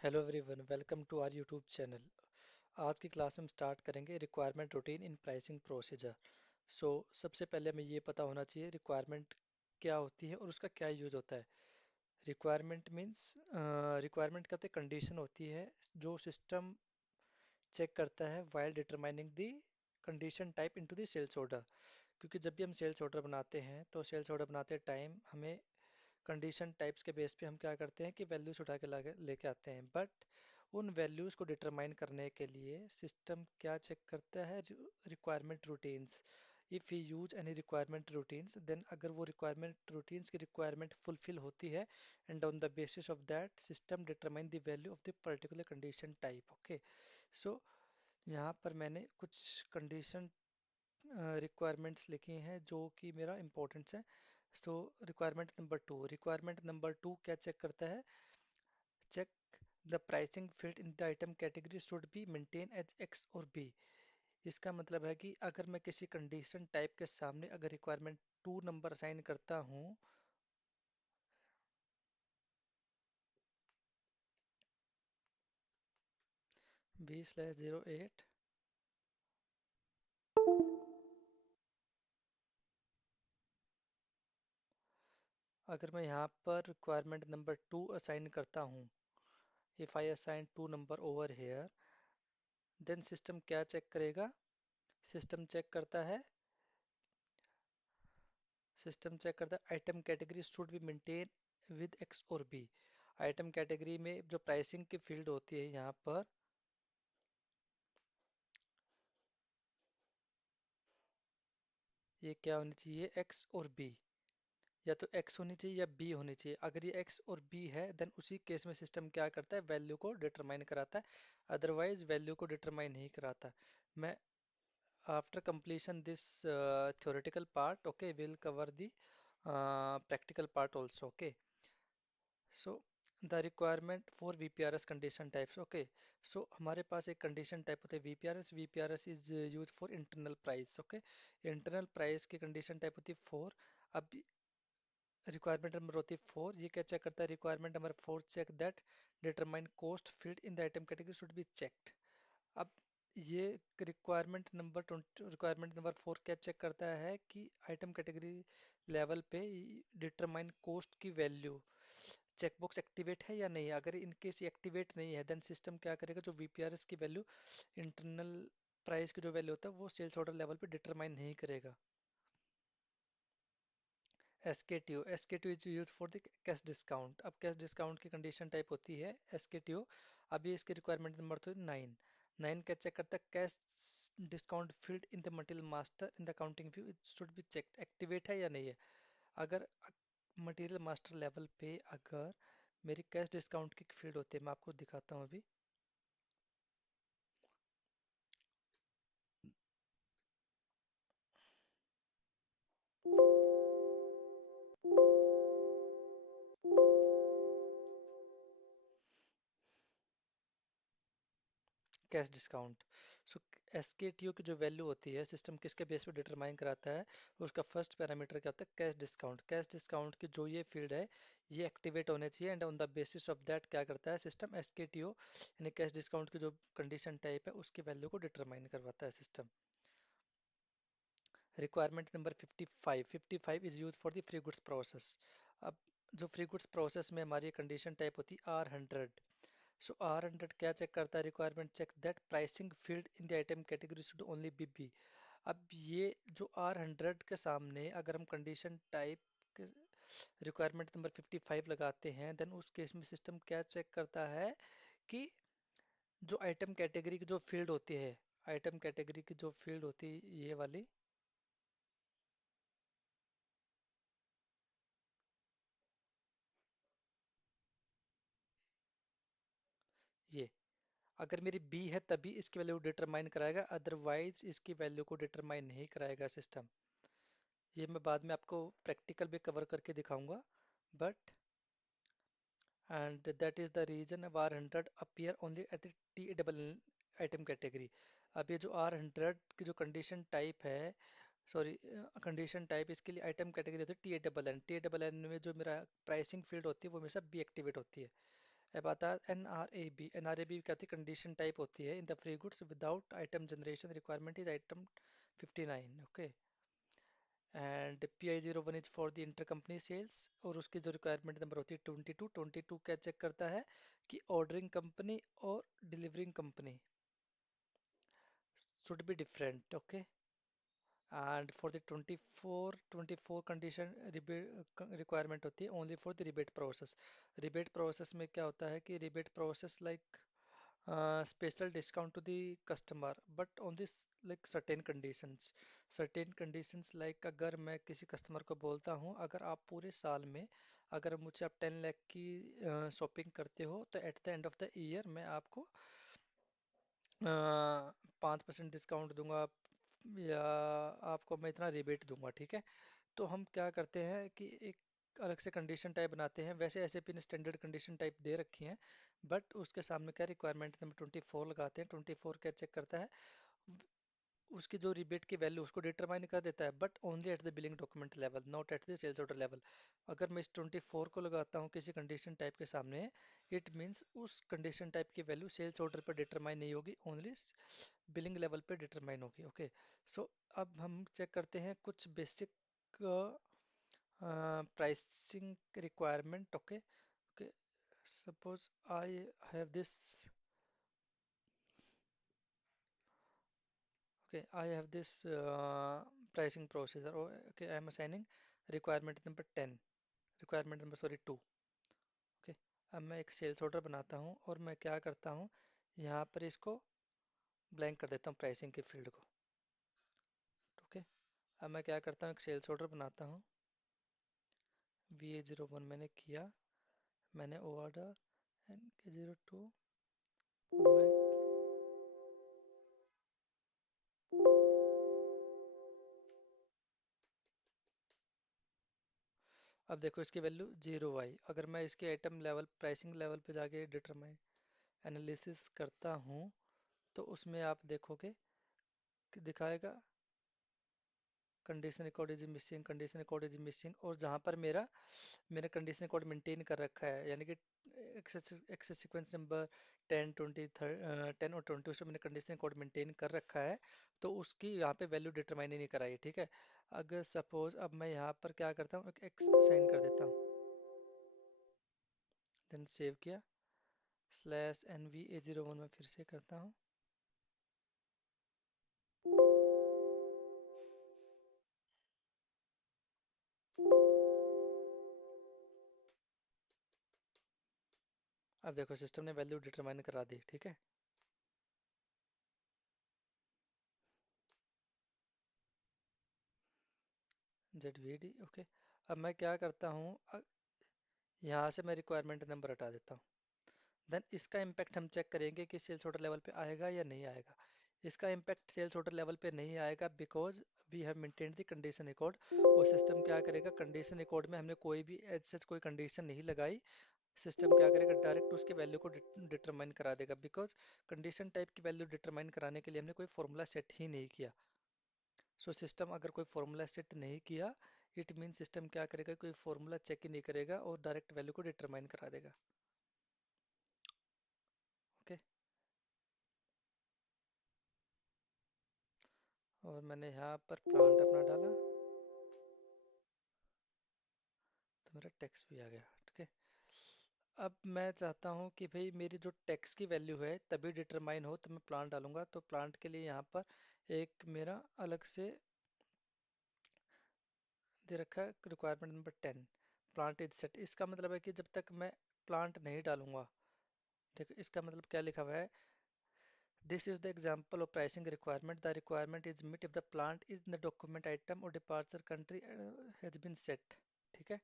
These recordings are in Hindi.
Hello everyone, welcome to our YouTube channel. आज की क्लास में हम स्टार्ट करेंगे requirement routine in pricing procedure. सबसे पहले हमें ये पता होना चाहिए रिक्वायरमेंट क्या होती है और उसका क्या यूज होता है। रिक्वायरमेंट मींस रिक्वायरमेंट क्या होती है, कंडीशन होती है जो सिस्टम चेक करता है while determining the condition type into the sales order. क्योंकि जब भी हम सेल्स ऑर्डर बनाते हैं तो सेल्स ऑर्डर बनाते टाइम हमें कंडीशन टाइप्स के बेस पे हम क्या करते हैं कि वैल्यूज उठा के लेके आते हैं, बट उन वैल्यूज को डिटरमाइन करने के लिए सिस्टम क्या चेक करता है, requirement routines. If you use any requirement routines then अगर वो रिक्वायरमेंट रूटीन्स की रिक्वायरमेंट फुलफिल होती है and on the basis of that system determine the value of the particular condition type. Okay, so यहाँ पर मैंने कुछ कंडीशन रिक्वायरमेंट्स लिखी हैं जो कि मेरा इंपॉर्टेंस है। रिक्वायरमेंट नंबर टू क्या चेक करता है, check the pricing field in the item category should be maintain as X और बी। इसका मतलब है कि अगर मैं किसी कंडीशन टाइप के सामने अगर रिक्वायरमेंट टू नंबर असाइन करता हूँ, B/08, अगर मैं यहाँ पर रिक्वायरमेंट नंबर टू असाइन करता हूँ, if I assign two number over here, then system क्या चेक करेगा, सिस्टम चेक करता है सिस्टम चेक करता है item category should be maintain with X और बी। आइटम कैटेगरी में जो प्राइसिंग की फील्ड होती है यहाँ पर, ये क्या होनी चाहिए, एक्स और बी। या तो एक्स होनी चाहिए या बी होनी चाहिए। अगर ये एक्स और बी है देन उसी केस में सिस्टम क्या करता है, वैल्यू को डिटरमाइन कराता है, अदरवाइज वैल्यू को डिटरमाइन नहीं कराता। मैं after completion this theoretical part, okay, we'll cover the practical part also. Okay, so the requirement for VPRS condition types. Okay, so हमारे पास एक condition type होता है VPRS। VPRS is used for internal price. Okay, internal price की condition type होती है 4। अब रिक्वायरमेंट नंबर होती है 4, ये क्या चेक करता है, requirement number 4 check that determine cost field in the item category should be checked. अब ये रिक्वायरमेंट नंबर 4 क्या चेक करता है कि आइटम कैटेगरी लेवल पे डिटरमाइन कॉस्ट की वैल्यू चेकबॉक्स एक्टिवेट है या नहीं है। अगर इनकेस ये एक्टिवेट नहीं है देन सिस्टम क्या करेगा, जो वीपीआरएस की वैल्यू, इंटरनल प्राइस की जो वैल्यू होता है वो सेल्स ऑर्डर लेवल पे डिटरमाइन नहीं करेगा। SKTO is use for the cash discount. अब कैश डिस्काउंट की कंडीशन टाइप होती है एसकेटीओ। अभी इसकी रिक्वायरमेंट नंबर तो 9। 9 क्या चेक करता है, cash discount field in the material master in the accounting view it should be checked, activate है या नहीं है। अगर मटेरियल मास्टर लेवल पे अगर मेरी कैश डिस्काउंट की फील्ड होती है, मैं आपको दिखाता हूँ अभी। कैश डिस्काउंट, सो एसकेटीओ की जो वैल्यू होती है सिस्टम किसके बेस पे डिटरमाइन कराता है, उसका फर्स्ट पैरामीटर क्या होता है, कैश डिस्काउंट। कैश डिस्काउंट की जो ये फील्ड है ये एक्टिवेट होने चाहिए and on the basis of that क्या करता है सिस्टम, एसकेटीओ यानी कैश डिस्काउंट की जो कंडीशन टाइप है उसकी वैल्यू को डिटरमाइन करवाता है system. Requirement number 55। 55 is use for the free goods process. अब जो फ्री गुड्स प्रोसेस में हमारी कंडीशन टाइप होती है R100। सो R100 क्या चेक करता है, requirement check that pricing field in the item category should only be B. अब ये जो R100 के सामने अगर हम कंडीशन टाइप रिक्वायरमेंट नंबर 55 लगाते हैं देन उस केस में सिस्टम क्या चेक करता है कि जो आइटम कैटेगरी की जो फील्ड होती है, आइटम कैटेगरी की जो फील्ड होती है ये वाली, ये अगर मेरी बी है तभी इसकी वैल्यू डिटरमाइन कराएगा, अदरवाइज इसकी वैल्यू को डिटरमाइन नहीं कराएगा सिस्टम। ये मैं बाद में आपको प्रैक्टिकल भी कवर करके दिखाऊंगा, but and that is the reason R100 appear only at the T double item category. अब ये जो R100 की जो कंडीशन टाइप है, सॉरी कंडीशन टाइप, इसके लिए आइटम कैटेगरी होती है T double N. T double N में जो मेरा प्राइसिंग फील्ड होती है वो हमेशा बी एक्टिवेट होती है। अब आता है NRAB। NRAB क्या होती है? कंडीशन टाइप होती है in the free goods without item generation requirement is item 59। Okay. And PI01 is for the inter company sales, और उसकी जो रिक्वायरमेंट नंबर होती है 22। 22 क्या चेक करता है कि ऑर्डरिंग कंपनी और delivering company should be different. Okay. And for the 24 condition rebate requirement होती है only for the rebate process। rebate process में क्या होता है कि rebate process like special discount to the customer but on this like certain conditions like अगर मैं किसी कस्टमर को बोलता हूँ अगर आप पूरे साल में अगर मुझसे आप 10 लाख की शॉपिंग करते हो तो at the end of the year मैं आपको 5% डिस्काउंट दूंगा, या आपको मैं इतना रिबेट दूंगा। ठीक है। तो हम क्या करते हैं कि एक अलग से कंडीशन टाइप बनाते हैं। वैसे एसएपी ने स्टैंडर्ड कंडीशन टाइप दे रखी है, बट उसके सामने क्या रिक्वायरमेंट नंबर 24 लगाते हैं। 24 क्या चेक करता है? उसकी जो रिबेट की वैल्यू उसको डिटरमाइन कर देता है, but only at the billing document level, not at the sales order level. अगर मैं इस 24 को लगाता हूँ किसी कंडीशन टाइप के सामने, इट मीन्स उस कंडीशन टाइप की वैल्यू सेल्स ऑर्डर पर डिटरमाइन नहीं होगी, ओनली बिलिंग लेवल पे डिटरमाइन होगी। ओके। सो अब हम चेक करते हैं कुछ basic pricing requirement. Okay. Okay, suppose I have this. Okay, I have this pricing procedure. Oh, okay, I am assigning requirement number 10, requirement number sorry 2। okay, अब मैं एक सेल्स ऑर्डर बनाता हूँ और मैं क्या करता हूँ, यहाँ पर इसको ब्लैंक कर देता हूँ प्राइसिंग के फील्ड को। ओके। अब मैं क्या करता हूँ, एक सेल्स ऑर्डर बनाता हूँ। VA01 मैंने किया, मैंने ओ ऑर्डर NK02, और मैं अब देखो इसकी वैल्यू 0 आई। अगर मैं इसके आइटम लेवल प्राइसिंग लेवल पे जाके डिटरमाइन एनालिसिस करता हूँ तो उसमें आप देखोगे कि दिखाएगा condition record is missing, condition record is missing. और जहाँ पर मेरा मेरा कंडीशन रिकॉर्ड मेंटेन कर रखा है, यानी कि एक्सेस सीक्वेंस नंबर 10 और 20 उसमें मैंने कंडीशन रिकॉर्ड मेंटेन कर रखा है, तो उसकी यहाँ पे वैल्यू डिटरमाइन ही नहीं कराई। ठीक है। अगर सपोज अब मैं यहाँ पर क्या करता हूँ, एक एक्स साइन कर देता हूँ, देन सेव किया, /NVA01 में फिर से करता हूँ। अब देखो सिस्टम ने वैल्यू डिटरमाइन करा दी। ठीक है। ZVD। ओके। अब मैं क्या करता हूँ, यहाँ से मैं रिक्वायरमेंट नंबर हटा देता हूँ। देन इसका इम्पैक्ट हम चेक करेंगे कि सेल्स ऑर्डर लेवल पे आएगा या नहीं आएगा। इसका इम्पैक्ट सेल्स ऑर्डर लेवल पे नहीं आएगा because we have maintained the condition record. और सिस्टम क्या करेगा, कंडीशन रिकॉर्ड में हमने कोई भी एज सच कोई कंडीशन नहीं लगाई। सिस्टम क्या करेगा, डायरेक्ट उसके वैल्यू को डिटरमाइन करा देगा, बिकॉज कंडीशन टाइप की वैल्यू डिटरमाइन कराने के लिए हमने कोई फॉर्मूला सेट ही नहीं किया। सो सिस्टम अगर कोई फॉर्मूला सेट नहीं किया, इट मीन सिस्टम क्या करेगा, कोई फॉर्मूला चेक ही नहीं करेगा और डायरेक्ट वैल्यू को डिटरमाइन करा देगा। ओके। और मैंने यहाँ पर प्लांट अपना डाला तो मेरा टैक्स भी आ गया। ठीक है। अब मैं चाहता हूँ कि भाई मेरी जो टैक्स की वैल्यू है तभी डिटरमाइन हो, तो मैं प्लांट डालूंगा। तो प्लांट के लिए यहाँ पर एक मेरा अलग से दे रखा है requirement number 10, plant is set. इसका मतलब है कि जब तक मैं प्लांट नहीं डालूंगा, देखो इसका मतलब क्या लिखा हुआ है, this is the example of pricing requirement, the requirement is met if the plant is in the document item और departure country has been set. ठीक है।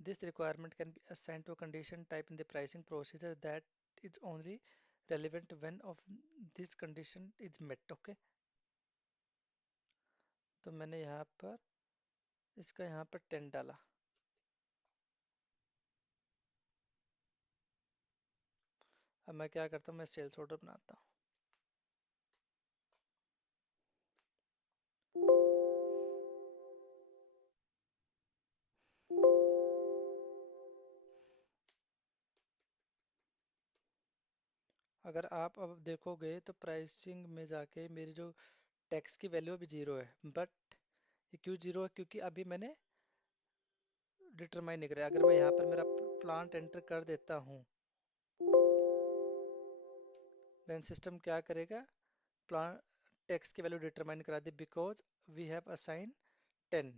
This requirement can be assigned to a condition type in the pricing procedure that is only relevant when of this condition is met। Okay। तो मैंने यहाँ पर इसका यहाँ पर 10 डाला। अब मैं क्या करता हूँ, मैं सेल्स ऑर्डर बनाता हूँ। अगर आप अब देखोगे तो प्राइसिंग में जाके मेरी जो टैक्स की वैल्यू अभी जीरो है, बट ये क्यों जीरो है? क्योंकि अभी मैंने डिटरमाइन नहीं करा। अगर मैं यहाँ पर मेरा प्लांट एंटर कर देता हूँ, देन सिस्टम क्या करेगा? प्लांट टैक्स की वैल्यू डिटरमाइन करा दी, बिकॉज वी हैव असाइन 10।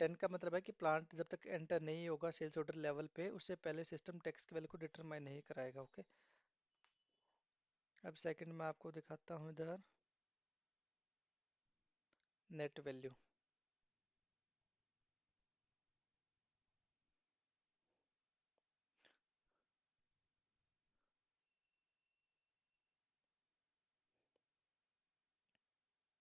10 का मतलब है कि प्लांट जब तक एंटर नहीं होगा सेल्स ऑर्डर लेवल पे, उससे पहले सिस्टम टैक्स की वैल्यू को डिटरमाइन नहीं कराएगा। ओके, अब सेकंड में आपको दिखाता हूँ इधर नेट वैल्यू।